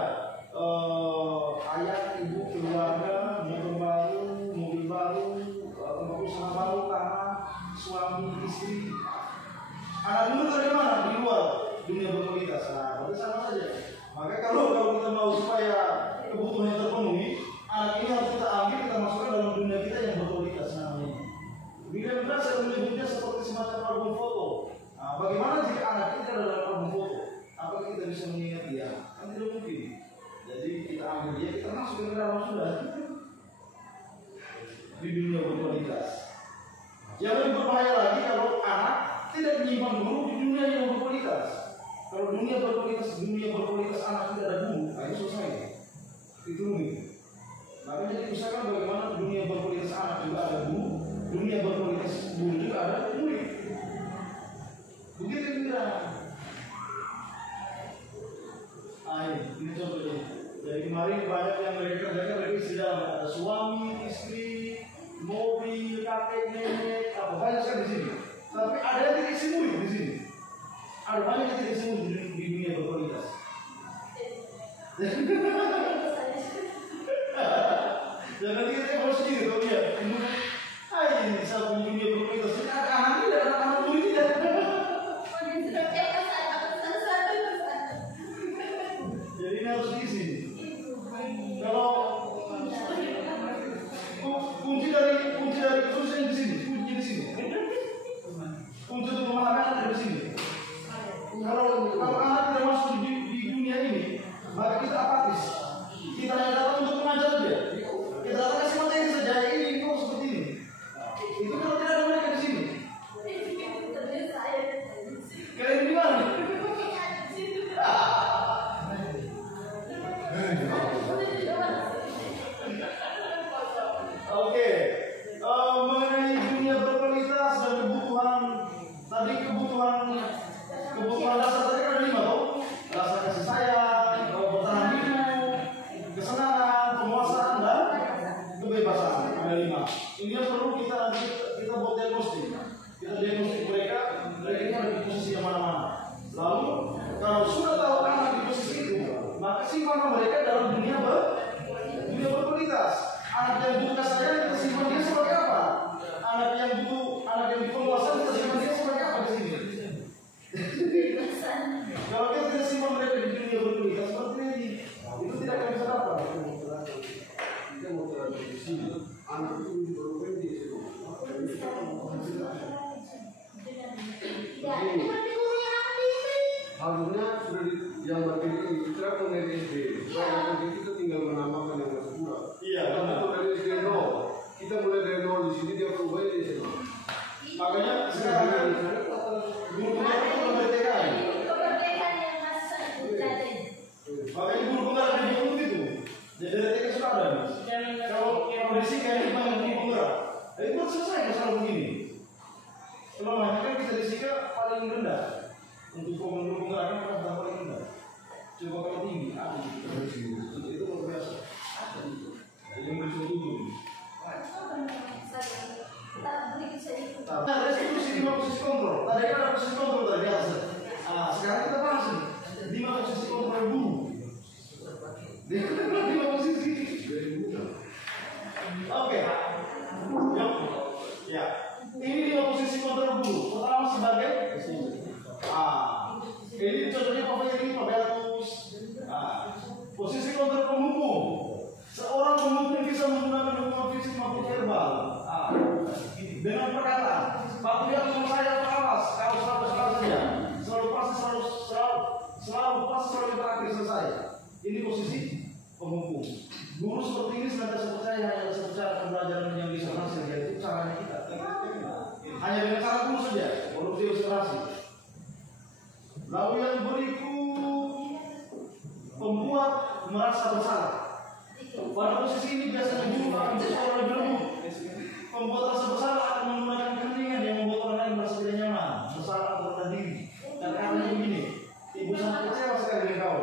ayah, ibu, keluarga, motor baru, mobil baru, tempat usaha baru, tanah, suami, istri. Anak dulu dari mana? Di luar dunia berkualitas. Nah, berarti sama saja. Maka kalau kita mau supaya kebutuhannya terpenuhi, anak ke dalam sudah di dunia berkualitas. Yang lebih berbahaya lagi kalau anak tidak menyimpan guru di dunia yang berkualitas. Kalau dunia berkualitas anak tidak ada guru, itu selesai. Itu rugi. Makanya jadi usahakan bagaimana dunia berkualitas anak juga ada guru, dunia berkualitas guru juga ada murid. Begitu kira. Ini contohnya. Jadi kemarin banyak yang mereka kerjakan lagi sedang ada suami, istri, mobil, kakek, nenek, apa banyak sekali di sini. Tapi ada yang tidak isi murid di sini. Ada banyak yang tidak isi murid di dunia berkualitas. Jangan kita harus sendiri kalau lihat. Ini satu dunia berkualitas. Ada anak tidak, ada anak murid tidak. Jadi ini harus diisi. Kalau kunci dari kesuksesan di sini, kunci di sini. Kunci untuk memahami anak di sini. Kalau anak tidak masuk di dunia ini, maka kita apatis. Kita hanya datang untuk mengajar saja. Kita datang kasih materi saja. Ini kok seperti ini. Itu kalau tidak ada mereka di sini. Kalian di mana? Oke, mengenai dunia berkualitas dan kebutuhan dasar tadi kan 5 toh, rasa kasih sayang, bertahan hidup, kesenangan, pemuasaan dan kebebasan. Ada 5. Ini yang perlu kita buat diagnostik. Kita diagnostik mereka ini ada di posisi yang mana-mana. Lalu kalau sudah tahu anak di posisi itu, maka simpan mereka dalam dunia berkualitas. Anak yang butuh kasih sayang kita simpan dia sebagai apa? Anak yang butuh penguasaan kita simpan dia sebagai apa di sini? Kalau kita tidak simpan mereka di dunia berkualitas seperti ini, itu tidak akan bisa dapat. Kita mau terhadap di sini, anak itu berubah di situ. Harusnya sudah yang materi ini kita mengenai SD. Supaya kita tinggal menambahkan yang masih kurang. Iya, Kalau dari SD 0, kita mulai dari 0 di sini dia berubah di situ. Makanya sekarang guru penggerak itu kemerdekaan. Makanya guru penggerak di buku itu. Jadi dari TK sudah ada. Kalau kondisi kayak guru penggerak, itu selesai masalah begini. Selama kan kita di sini paling rendah. Untuk guru penggerak kan kita paling rendah. Coba kalau tinggi, itu luar biasa. Jadi yang bersatu dulu. Nah, restitusi 5 posisi kontrol. Tadi kan ada posisi kontrol tadi biasa. Sekarang kita bahas nih 5 posisi kontrol guru. 5 posisi. Oke. Ya. Ini 5 posisi kontrol guru. Pertama sebagai ini contohnya ini Pak Beatus. Posisi kontrol penghukum. Seorang penghukum bisa menggunakan hukuman fisik maupun verbal. Dengan perkataan, Pak Pria sama saya pengawas, kalau selalu salah saja, selalu terakhir selesai. Ini posisi penghukum. Guru seperti ini senantiasa percaya hanya secara pembelajaran yang bisa hasil, yaitu caranya kita. Hanya dengan cara guru saja, korupsi observasi. Lalu yang berikut, pembuat merasa bersalah. Pada posisi ini biasanya guru akan bersuara lebih lembut. Pembuat rasa bersalah akan menggunakan keheningan yang membuat orang lain merasa tidak nyaman, bersalah atau rendah diri. Dan karena begini, ibu sangat kecewa sekali dengan kau.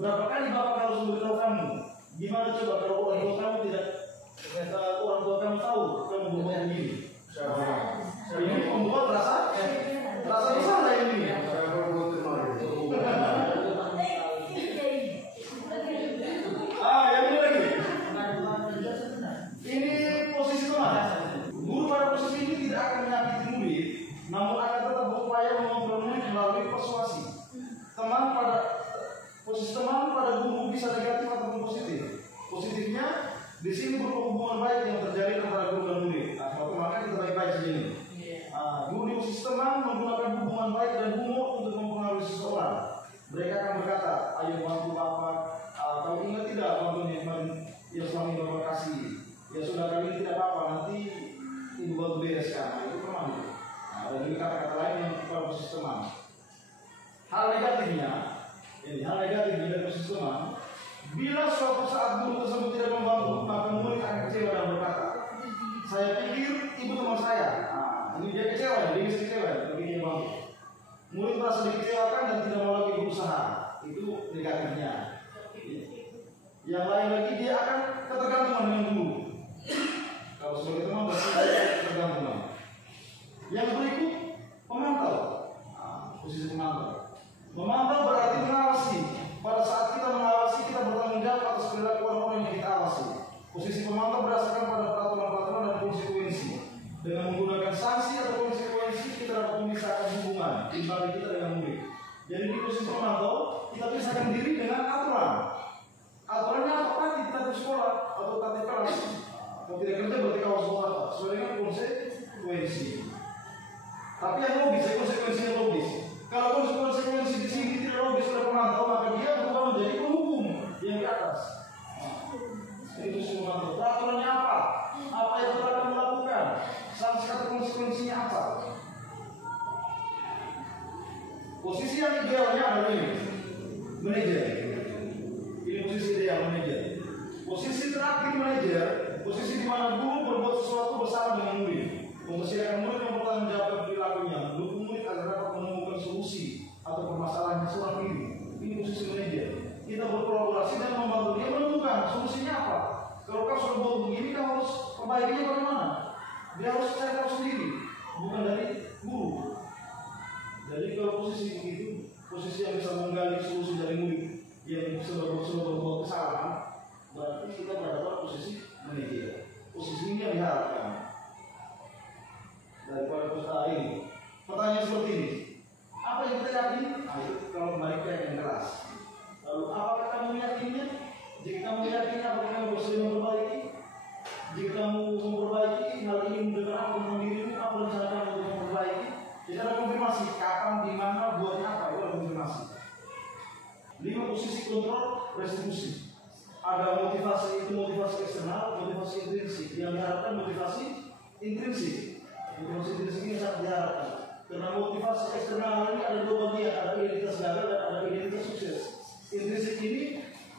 Berapa kali bapak harus memberitahu kamu? Gimana coba kalau orang tua kamu tahu kamu berbuat begini? Ini membuat rasa bersalah ini. Yang ini lagi. Ini posisi teman. Guru pada posisi ini tidak akan menyakiti murid, namun akan tetap berupaya mengontrol murid melalui persuasi. Posisi teman pada guru bisa negatif ataupun positif. Positifnya di sini berupa hubungan baik yang terjadi antara guru dan murid. Maka kita baik-baik saja ini. Guru di posisi teman menggunakan hubungan baik dan humor ya suami bapak kasih, ya sudah kali tidak apa-apa, nanti ibu bantu bereskan. Nah, itu teman. Nah, ada juga kata-kata lain yang pada posisi teman. Hal negatifnya dari posisi teman, bila suatu saat guru tersebut tidak membantu, maka murid akan kecewa dan berkata, saya pikir ibu teman saya. Nah, ini dia kecewa, dia kecewa, tapi dia bantu. Murid merasa dikecewakan dan tidak mau lagi berusaha. Itu negatifnya. Yang lain lagi, dia akan ketergantungan dengan guru. Kalau sebagai teman berarti dia ketergantungan. Yang berikut, pemantau. Nah, posisi pemantau. Memantau berarti mengawasi. Pada saat kita mengawasi, kita bertanggung jawab atas perilaku orang-orang yang kita awasi. Posisi pemantau berdasarkan pada peraturan-peraturan dan konsekuensi. Dengan menggunakan sanksi atau konsekuensi, kita dapat memisahkan hubungan antara kita dengan murid. Jadi di posisi pemantau, kita pisahkan diri dengan aturan. Aturannya apa? Kita di sekolah atau tatip kelas. Kalau tidak kerja berarti kawas apa? Sesuai dengan konsekuensi. Tapi yang logis, konsekuensinya logis. Kalau konsekuensi di sini tidak logis oleh pemantau, maka dia berubah menjadi penghukum yang di atas. Itu semua pemantau. Peraturannya apa? Apa yang telah kamu lakukan? Sanksi atau konsekuensinya apa? Posisi yang idealnya adalah ini, manajer. Ini posisi ideal manajer. Posisi terakhir manajer, posisi di mana guru berbuat sesuatu bersama dengan murid, mempersiapkan murid mempertanggungjawabkan perilakunya, mendukung murid agar dapat menemukan solusi atau permasalahan seorang diri. Ini posisi manajer. Kita berkolaborasi dan membantu dia menentukan solusinya apa. Kalau kau sudah buat begini, kau harus perbaikinya bagaimana? Dia harus cari tahu sendiri, bukan dari guru. Jadi kalau posisi begitu, posisi yang bisa menggali solusi dari murid yang sudah berbuat kesalahan, berarti kita berada pada posisi manajer. Posisi ini yang diharapkan daripada peserta ini. Pertanyaan seperti ini, apa yang kita yakini? Nah, itu kalau kembali ke yang keras. Lalu apakah kamu meyakininya? Jika kamu meyakini, apakah kamu bersedia memperbaiki? Jika kamu memperbaiki hal ini mendengar tentang dirimu, apa rencana kamu untuk memperbaiki? Jadi ada konfirmasi kapan, di mana, buatnya apa, itu ada konfirmasi. 5 posisi kontrol restitusi. Ada motivasi, itu motivasi eksternal, motivasi intrinsik. Yang diharapkan motivasi intrinsik. Motivasi intrinsik ini sangat diharapkan. Karena motivasi eksternal ini ada 2 bagian, ada identitas gagal dan ada identitas sukses. Intrinsik ini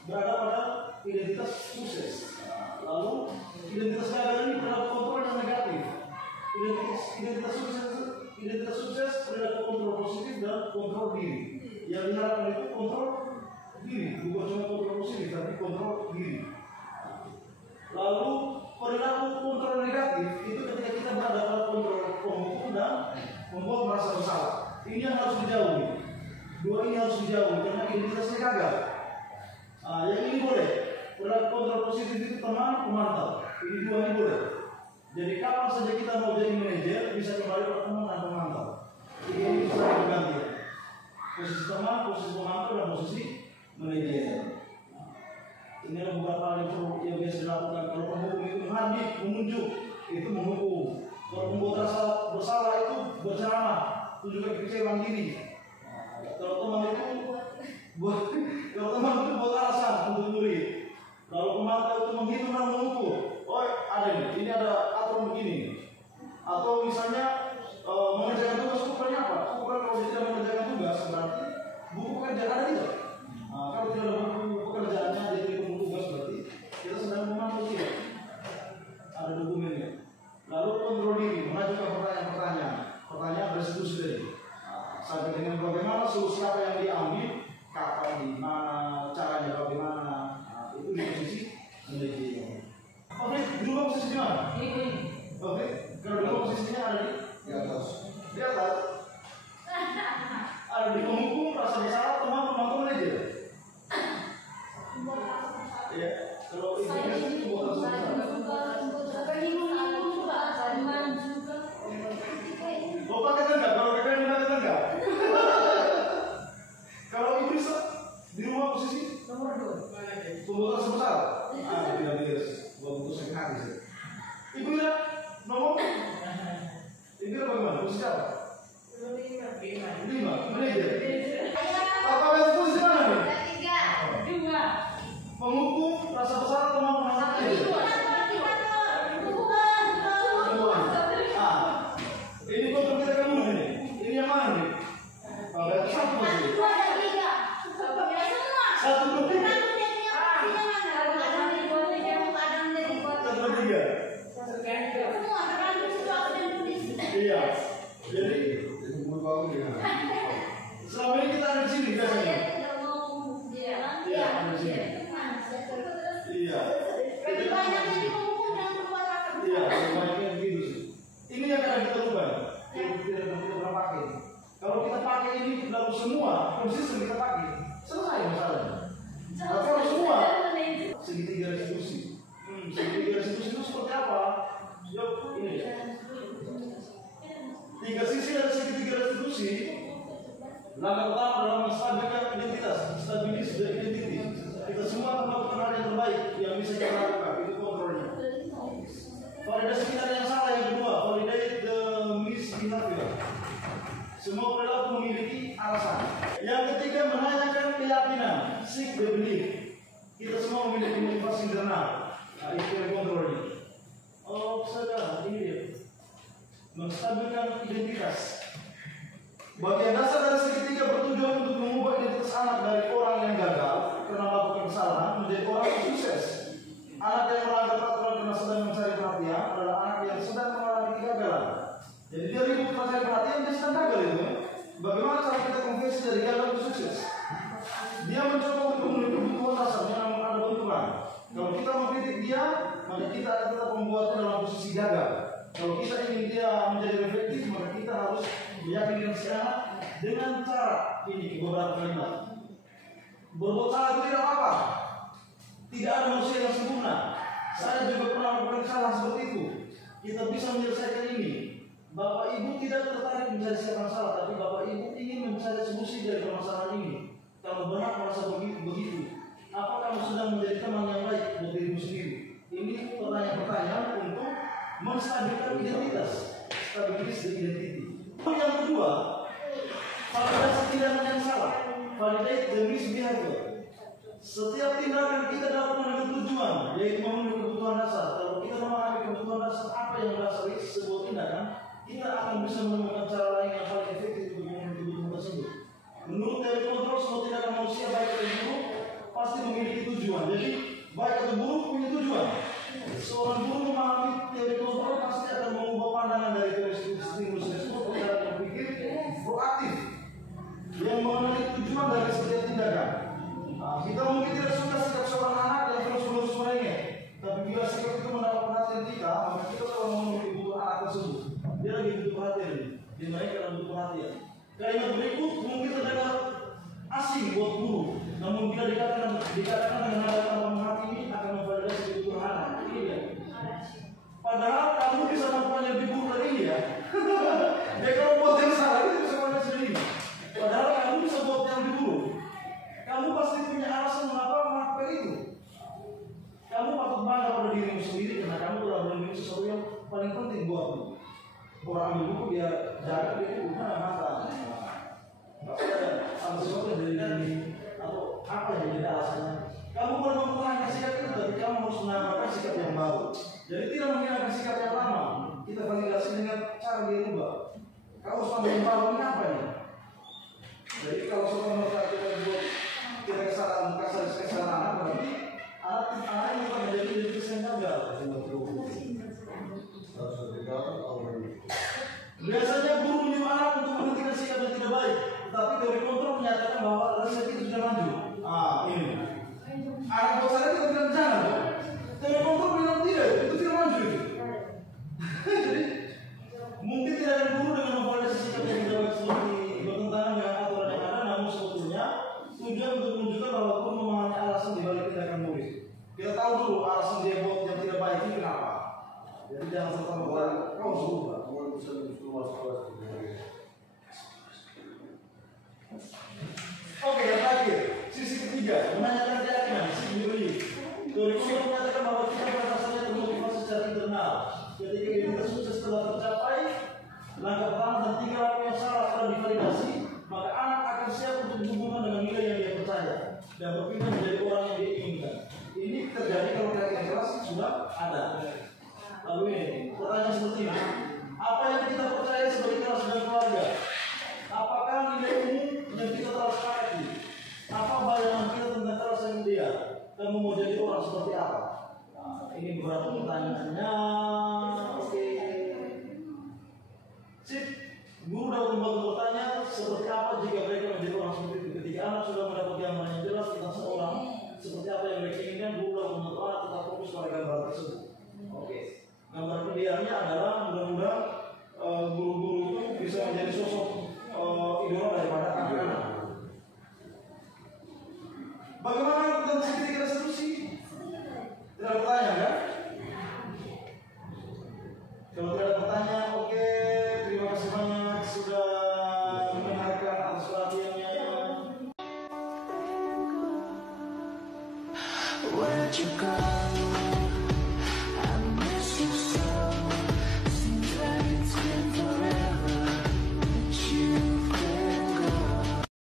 berada pada identitas sukses. Lalu identitas gagal ini terhadap kontrol yang negatif. Identitas sukses terhadap kontrol positif dan kontrol diri. Yang diharapkan itu kontrol diri, bukan cuma kontrol positif, tapi kontrol diri. Lalu perilaku kontrol negatif itu ketika kita berada pada kontrol penghukum dan membuat merasa bersalah. Ini yang harus dijauhi. 2 ini harus dijauhi karena identitasnya gagal. Yang ini boleh. Perilaku kontrol positif itu teman pemantau. Ini 2 ini boleh. Jadi kapan saja kita mau jadi manajer bisa kembali pada teman dan pemantau. Ini bisa berganti. Posisi teman, posisi pemantau dan posisi manajer. Ini adalah beberapa hal yang biasa dilakukan. Kalau penghukum itu menghadik, menunjuk, itu menghukum. Kalau membuat rasa bersalah itu berceramah, tunjukkan kekecewaan diri. Kalau teman itu buat alasan untuk murid. Lalu pemantau itu menghitung dan mengukur. Oh ada ini ada aturan begini. Atau misalnya mengerjakan tugas ukurannya apa? Ukuran kalau dia tidak mengerjakan tugas berarti buku pekerjaan ada tidak? Kalau tidak ada buku pekerjaannya dia tidak buku tugas berarti kita sedang memantau tidak? Ada dokumennya. Lalu kontrol diri, mengajukan pertanyaan restitusi tadi. Sampai dengan bagaimana solusi apa yang diambil, kapan, di mana, caranya bagaimana. Itu di posisi manajer. Oke, dulu posisi di mana? Oke, kalau dulu posisinya ada di atas. Di atas. Ada di penghukum, rasa bersalah, teman pemantau manajer. Ya, kalau itu buat rasa bersalah. Bapak kata enggak? Kalau kakak ini kata enggak? Kalau ibu bisa di rumah posisi nomor 2. Pembuatan sebesar. Tidak beres. Buat untuk sakit hati sih. Ibu ya nomor. Ibu bagaimana? Posisi apa? 5. Manajer. Apa yang posisi mana nih? 3. Dua. Penghukum, rasa besar, teman pemantau nomor 3. Semua tergantung situasi dan kondisi. Iya. Jadi berbangun dengan selama ini kita ada di sini Saya biasanya. tidak mau jalan, Iya, ada di sini. Iya. Berarti banyak yang dihukum dengan perbuatan Iya, banyak yang begitu sih. Ini yang kadang kita lupa. Kita tidak pernah pakai. Kalau kita pakai ini lalu semua konsisten kita pakai, selesai masalahnya. Tapi kalau semua segitiga restitusi. Segitiga restitusi itu seperti apa? Yuk, ini. 3 sisi dari segitiga restitusi. Langkah pertama adalah menstabilkan identitas, stabilis dari identitas. Kita semua akan melakukan hal yang terbaik yang bisa kita lakukan. Itu kontrolnya. Validasi kita yang salah yang kedua, validate the misbehavior. Semua perilaku memiliki alasan. Yang ketiga, menanyakan keyakinan, seek the belief. Kita semua memiliki motivasi internal. Nah, itu yang kontrolnya. Oh, saudara, ini dia. Menstabilkan identitas. Bagian dasar dari segitiga bertujuan untuk mengubah identitas anak dari orang yang gagal karena melakukan kesalahan menjadi orang yang sukses. Anak yang melanggar peraturan karena sedang mencari perhatian adalah anak yang sedang mengalami kegagalan. Jadi dia ribut mencari perhatian, dia sedang gagal itu. Bagaimana cara kita konversi dari gagal ke sukses? Dia mencoba untuk memenuhi kebutuhan dasarnya namun ada benturan. Kalau kita mengkritik dia, maka kita akan tetap membuatnya dalam posisi gagal. Kalau kita ingin dia menjadi reflektif, maka kita harus meyakinkan si anak dengan cara ini beberapa kalimat. Berbuat salah itu tidak apa-apa. Tidak ada manusia yang sempurna. Saya juga pernah melakukan kesalahan seperti itu. Kita bisa menyelesaikan ini. Bapak Ibu tidak tertarik menyelesaikan masalah, tapi Bapak Ibu ingin mencari solusi dari permasalahan ini. Kamu benar merasa begitu. Apa kamu sedang menjadi teman yang baik buat dirimu sendiri? Ini pertanyaan-pertanyaan untuk menstabilkan identitas, stabilis dan identity. Yang kedua, validasi tindakan yang salah, validate the misbehavior. Setiap tindakan kita dapat dengan tujuan, yaitu memenuhi kebutuhan dasar. Kalau kita memahami kebutuhan dasar apa yang mendasari sebuah tindakan, kita akan bisa menemukan cara lain yang paling efektif untuk memenuhi kebutuhan tersebut. Menurut teori kontrol, semua tindakan manusia baik atau buruk pasti memiliki tujuan. Jadi baik atau buruk punya tujuan. Seorang guru memahami teori kontrol pasti akan mengubah pandangan dari teori stimulus tersebut ke cara berpikir proaktif yang mengenai tujuan dari setiap tindakan. Kita mungkin tidak suka sikap seorang anak yang terus-menerus merengek, tapi bila sikap itu mendapat perhatian kita, maka kita selalu memenuhi kebutuhan anak tersebut. Dia lagi butuh perhatian, dia naik karena butuh perhatian. Kalimat berikut mungkin terdengar asing buat guru, namun bila dikatakan dengan nada tanpa menghakimi akan memvalidasi kebutuhan anak. Ini dia. Padahal kamu bisa melakukan lebih buruk dari ini ya. Ya kalau buat yang salah itu bisa melakukan sendiri. Padahal kamu bisa buat yang lebih buruk. Kamu pasti punya alasan mengapa melakukan itu. Kamu patut bangga pada dirimu sendiri karena kamu telah melindungi sesuatu yang paling penting buatmu. Orang ambil buku dia jaga dia itu mata. Pasti ada sesuatu dari atau apa yang jadi alasannya. Kamu boleh mempertahankan sikap itu, tapi kamu harus menambahkan sikap yang baru. Jadi tidak menghilangkan sikap yang lama. Kita validasi dengan cara dia rubah. Kalau selama yang baru ini apa nih? Jadi kalau selama kita buat kita kesalahan berarti anak ini bukan menjadi identitas yang gagal. Biasanya guru menyuruh anak untuk menghentikan sikap yang tidak baik, tapi teori kontrol menyatakan bahwa sikap itu sudah maju. Ini anak buat saya itu bilang jangan, teori kontrol bilang tidak, itu tidak maju itu. Jadi mungkin tidak ada guru dengan memvalidasi sikap yang tidak baik seperti bertentangan dengan aturan yang ada, namun sebetulnya tujuan untuk menunjukkan bahwa guru memahami alasan dibalik tindakan murid. Kita tahu dulu alasan dia buat yang tidak baik ini kenapa. Jadi jangan serta-merta kau suruh. Oke, yang terakhir, sisi ketiga, menanyakan keyakinan, sendiri. Teori kontrol menyatakan bahwa kita pada dasarnya termotivasi secara internal. Ketika identitas sukses telah tercapai, langkah pertama dan 3 langkah yang salah telah divalidasi, maka anak akan siap untuk berhubungan dengan nilai yang dia percaya dan berpindah menjadi orang yang dia inginkan. Ini terjadi kalau keyakinan keras sudah ada. Lalu ini, pertanyaan seperti ini. Apa yang kita percaya sebagai kelas dan keluarga? Apakah nilai umum yang kita telah sepakati? Apa bayangan kita tentang kelas yang dia? Kamu mau jadi orang seperti apa? Ini beberapa pertanyaannya. Oke. Sip. Guru dapat membantu bertanya seperti apa jika mereka menjadi orang seperti itu. Ketika anak sudah mendapat gambaran yang jelas tentang seorang, seperti apa yang mereka inginkan, guru dapat membantu anak tetap fokus pada gambar tersebut. Oke. Gambaran idealnya adalah mudah-mudahan guru-guru itu bisa menjadi sosok idola daripada anak-anak. Bagaimana tentang kritik resolusi? Tidak ada pertanyaan kan? Kalau tidak ada pertanyaan, oke. Terima kasih banyak sudah mendengarkan atas perhatiannya. Where'd you go?